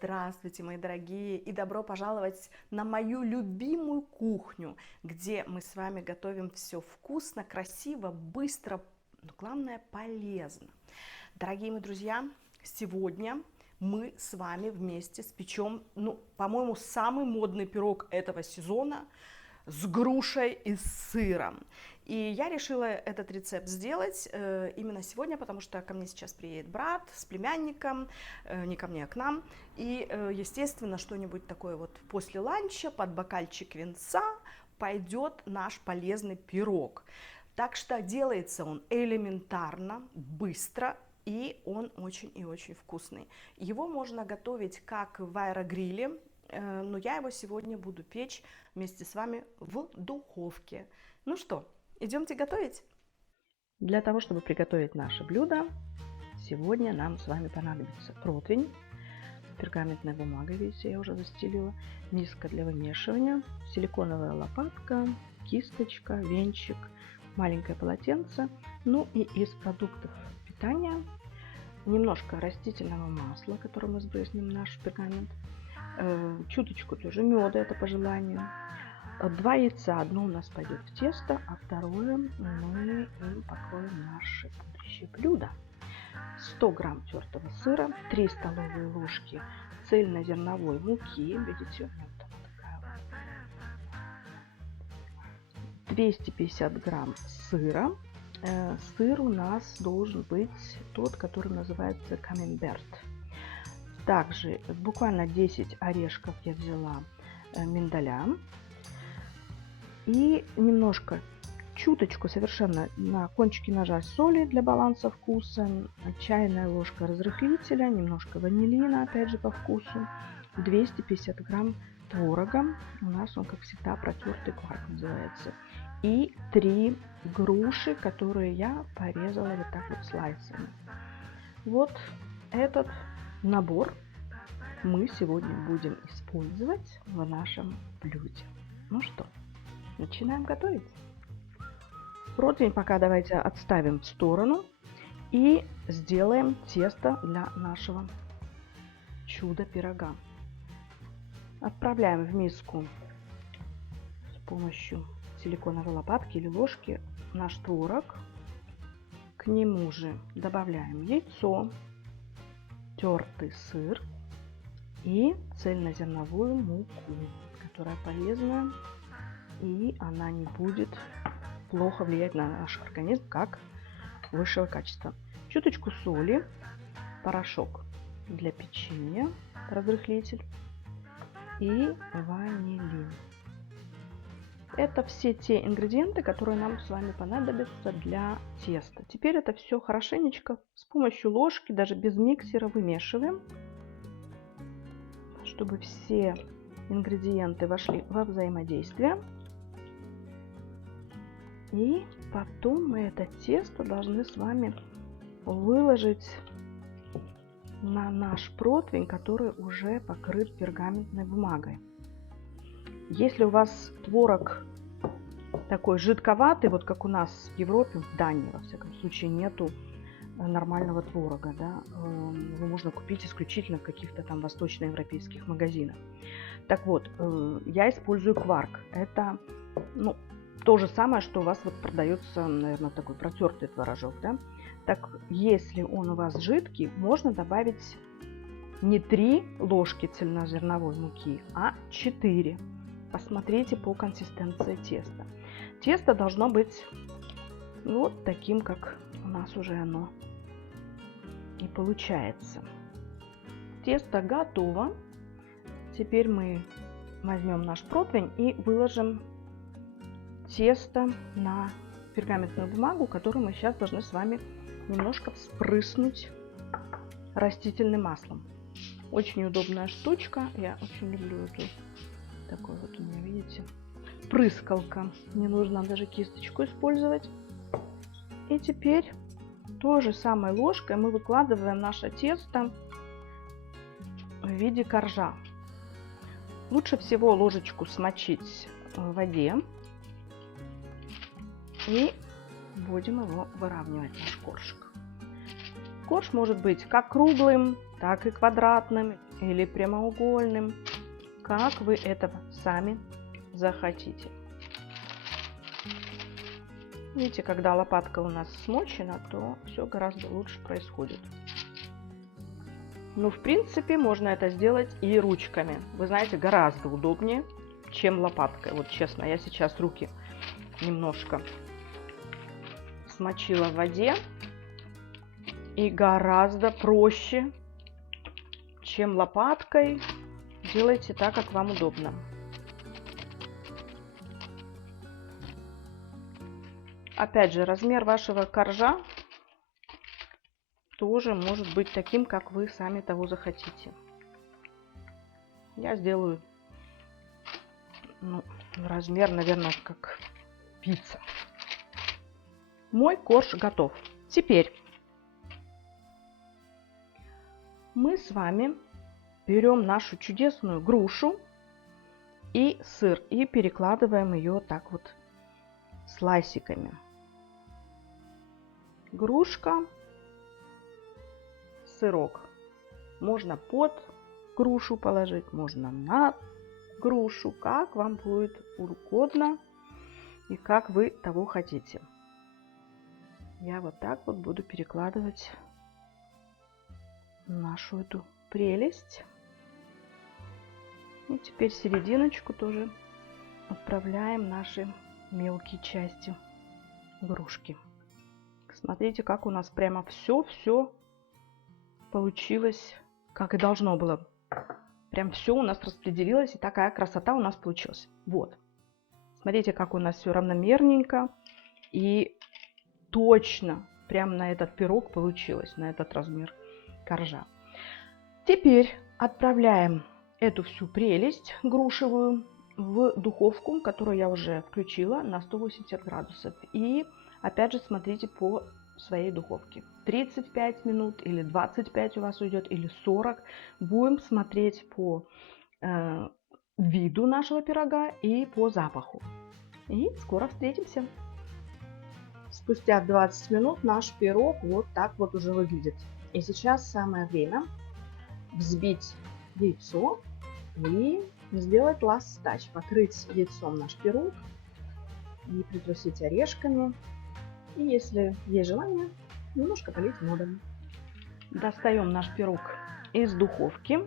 Здравствуйте, мои дорогие, и добро пожаловать на мою любимую кухню, где мы с вами готовим все вкусно, красиво, быстро, но главное полезно. Дорогие мои друзья, сегодня мы с вами вместе спечем, по-моему, самый модный пирог этого сезона с грушей и сыром. И я решила этот рецепт сделать именно сегодня, потому что ко мне сейчас приедет брат с племянником, не ко мне, а к нам. И, естественно, что-нибудь такое вот после ланча, под бокальчик винца, пойдет наш полезный пирог. Так что делается он элементарно, быстро, и он очень и очень вкусный. Его можно готовить как в аэрогриле, но я его сегодня буду печь вместе с вами в духовке. Ну что, идемте готовить? Для того, чтобы приготовить наше блюдо, сегодня нам с вами понадобится противень, пергаментная бумага, видите, я уже застелила, миска для вымешивания, силиконовая лопатка, кисточка, венчик, маленькое полотенце, ну и из продуктов питания немножко растительного масла, которое мы сбрызнем в наш пергамент, чуточку тоже меда, это по желанию. 2 яйца, одно у нас пойдет в тесто, а второе мы им покроем наше будущее блюдо. 100 грамм тертого сыра, 3 столовые ложки цельнозерновой муки, видите, у меня вот такая вот. 250 грамм сыра. Сыр у нас должен быть тот, который называется камемберт. Также буквально 10 орешков я взяла миндаля. И немножко, чуточку совершенно на кончике ножа соли для баланса вкуса, чайная ложка разрыхлителя, немножко ванилина, опять же по вкусу, 250 грамм творога, у нас он, как всегда, протертый кварк называется, и 3 груши, которые я порезала вот так вот слайсами. Вот этот набор мы сегодня будем использовать в нашем блюде. Ну что, начинаем готовить. Противень пока давайте отставим в сторону и сделаем тесто для нашего чудо-пирога. Отправляем в миску с помощью силиконовой лопатки или ложки наш творог. К нему же добавляем яйцо, тертый сыр и цельнозерновую муку, которая полезная, и она не будет плохо влиять на наш организм, как высшего качества. Чуточку соли, порошок для печенья, разрыхлитель и ванилин. Это все те ингредиенты, которые нам с вами понадобятся для теста. Теперь это все хорошенечко с помощью ложки, даже без миксера, вымешиваем, чтобы все ингредиенты вошли во взаимодействие. И потом мы это тесто должны с вами выложить на наш противень, который уже покрыт пергаментной бумагой. Если у вас творог такой жидковатый, вот как у нас в Европе, в Дании, во всяком случае, нету нормального творога, да, его можно купить исключительно в каких-то там восточноевропейских магазинах. Так вот, я использую кварк. Это, то же самое, что у вас вот продается, наверное, такой протертый творожок, да. Так, если он у вас жидкий, можно добавить не 3 ложки цельнозерновой муки, а 4. Посмотрите по консистенции теста. Тесто должно быть вот таким, как у нас уже оно и получается. Тесто готово. Теперь мы возьмем наш противень и выложим тесто на пергаментную бумагу, которую мы сейчас должны с вами немножко вспрыснуть растительным маслом. Очень удобная штучка. Я очень люблю эту. Такой вот у меня, видите, прыскалка. Не нужно даже кисточку использовать. И теперь той же самой ложкой мы выкладываем наше тесто в виде коржа. Лучше всего ложечку смочить в воде. И будем его выравнивать, наш коржик. Корж может быть как круглым, так и квадратным. или прямоугольным, как вы этого сами захотите. Видите, когда лопатка у нас смочена, то все гораздо лучше происходит. Ну, в принципе, можно это сделать и ручками. Вы знаете, гораздо удобнее, чем лопаткой. Вот честно, я сейчас руки немножко смочила в воде. И гораздо проще, чем лопаткой. Делайте так, как вам удобно. Опять же, размер вашего коржа тоже может быть таким, как вы сами того захотите. Я сделаю размер, наверное, как пицца. Мой корж готов. Теперь мы с вами берем нашу чудесную грушу и сыр и перекладываем ее так вот слайсиками. Грушка, сырок. Можно под грушу положить, можно на грушу, как вам будет угодно и как вы того хотите. Я вот так вот буду перекладывать нашу эту прелесть. И теперь серединочку тоже отправляем наши мелкие части грушки. Смотрите, как у нас прямо все получилось, как и должно было. Прям все у нас распределилось, и такая красота у нас получилась. Вот. Смотрите, как у нас все равномерненько и точно прям на этот пирог получилось, на этот размер коржа. Теперь отправляем эту всю прелесть грушевую в духовку, которую я уже включила на 180 градусов. И опять же смотрите по своей духовке. 35 минут или 25 у вас уйдет, или 40. Будем смотреть по виду нашего пирога и по запаху. И скоро встретимся. Спустя 20 минут наш пирог вот так вот уже выглядит. И сейчас самое время взбить яйцо и сделать last touch. Покрыть яйцом наш пирог и притрусить орешками. И если есть желание, немножко полить медом. Достаем наш пирог из духовки.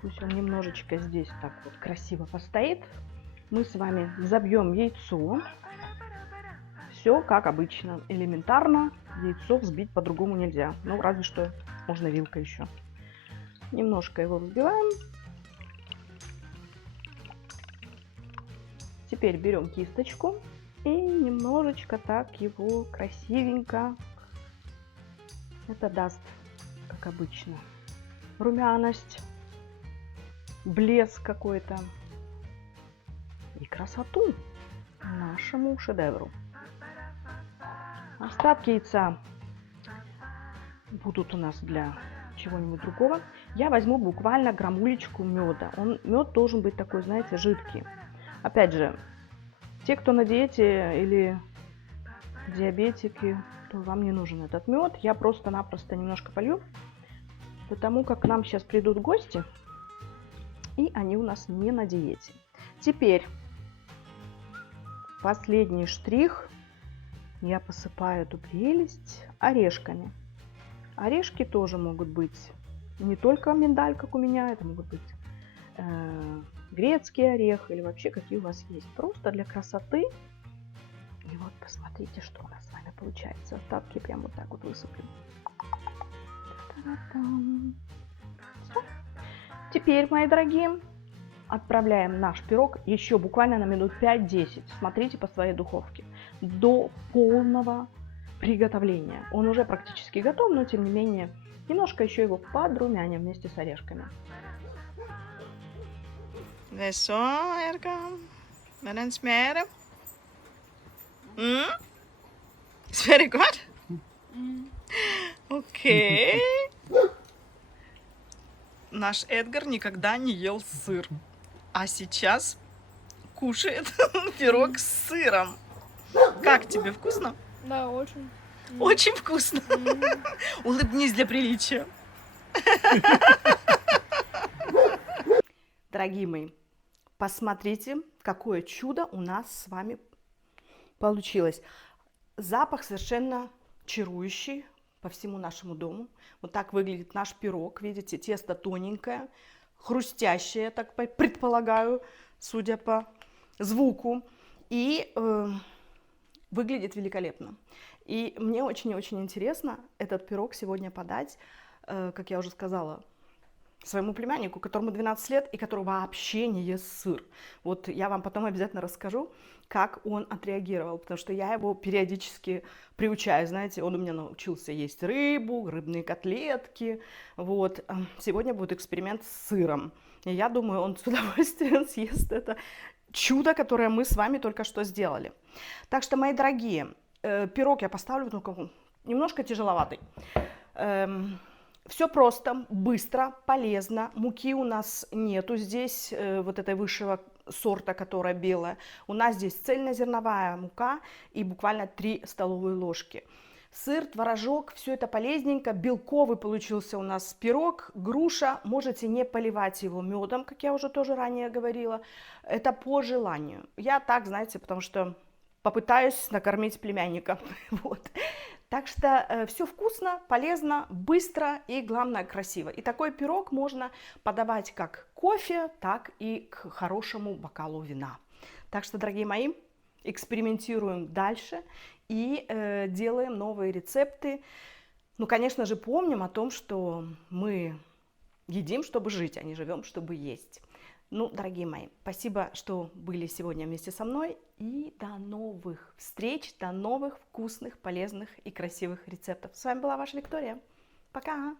Пусть он немножечко здесь так вот красиво постоит. Мы с вами забьем яйцо. Все как обычно, элементарно. Яйцо взбить по-другому нельзя. Ну, разве что можно вилкой еще. Немножко его взбиваем. Теперь берем кисточку и немножечко так его красивенько. Это даст, как обычно, румяность, блеск какой-то и красоту нашему шедевру. Остатки яйца будут у нас для чего-нибудь другого. Я возьму буквально грамулечку меда. Мед должен быть такой, знаете, жидкий. Опять же, те, кто на диете или диабетики, то вам не нужен этот мед. Я просто-напросто немножко полью, потому как к нам сейчас придут гости, и они у нас не на диете. Теперь последний штрих. Я посыпаю эту прелесть орешками. Орешки тоже могут быть не только миндаль, как у меня, это могут быть грецкий орех или вообще какие у вас есть. Просто для красоты. И вот посмотрите, что у нас с вами получается. Остатки прям вот так вот высыплю. Теперь, мои дорогие, отправляем наш пирог еще буквально на минут 5-10. Смотрите по своей духовке. До полного приготовления. Он уже практически готов, но тем не менее немножко еще его подрумяним вместе с орешками. Så, Erika. Hvordan smager det? It's very good? Окей. Наш Эдгар никогда не ел сыр, а сейчас кушает пирог с сыром. Как тебе, вкусно? Да, очень. Очень вкусно. Улыбнись для приличия. Дорогие мои, посмотрите, какое чудо у нас с вами получилось. Запах совершенно чарующий по всему нашему дому. Вот так выглядит наш пирог. Видите, тесто тоненькое, хрустящее, так предполагаю, судя по звуку. И выглядит великолепно. И мне очень-очень интересно этот пирог сегодня подать, как я уже сказала, своему племяннику, которому 12 лет и который вообще не ест сыр. Вот я вам потом обязательно расскажу, как он отреагировал, потому что я его периодически приучаю, знаете, он у меня научился есть рыбу, рыбные котлетки, вот. Сегодня будет эксперимент с сыром, и я думаю, он с удовольствием съест это чудо, которое мы с вами только что сделали. Так что, мои дорогие, пирог я поставлю, ну, немножко тяжеловатый. Все просто, быстро, полезно. Муки у нас нету здесь, вот этой высшего сорта, которая белая. У нас здесь цельнозерновая мука и буквально 3 столовые ложки. Сыр, творожок, все это полезненько. Белковый получился у нас пирог, груша. Можете не поливать его медом, как я уже тоже ранее говорила. Это по желанию. Я так, знаете, потому что попытаюсь накормить племянника. Вот. Так что все вкусно, полезно, быстро и, главное, красиво. И такой пирог можно подавать как кофе, так и к хорошему бокалу вина. Так что, дорогие мои, экспериментируем дальше и делаем новые рецепты. Ну, конечно же, помним о том, что мы едим, чтобы жить, а не живем, чтобы есть. Ну, дорогие мои, спасибо, что были сегодня вместе со мной. И до новых встреч, до новых вкусных, полезных и красивых рецептов. С вами была ваша Виктория. Пока!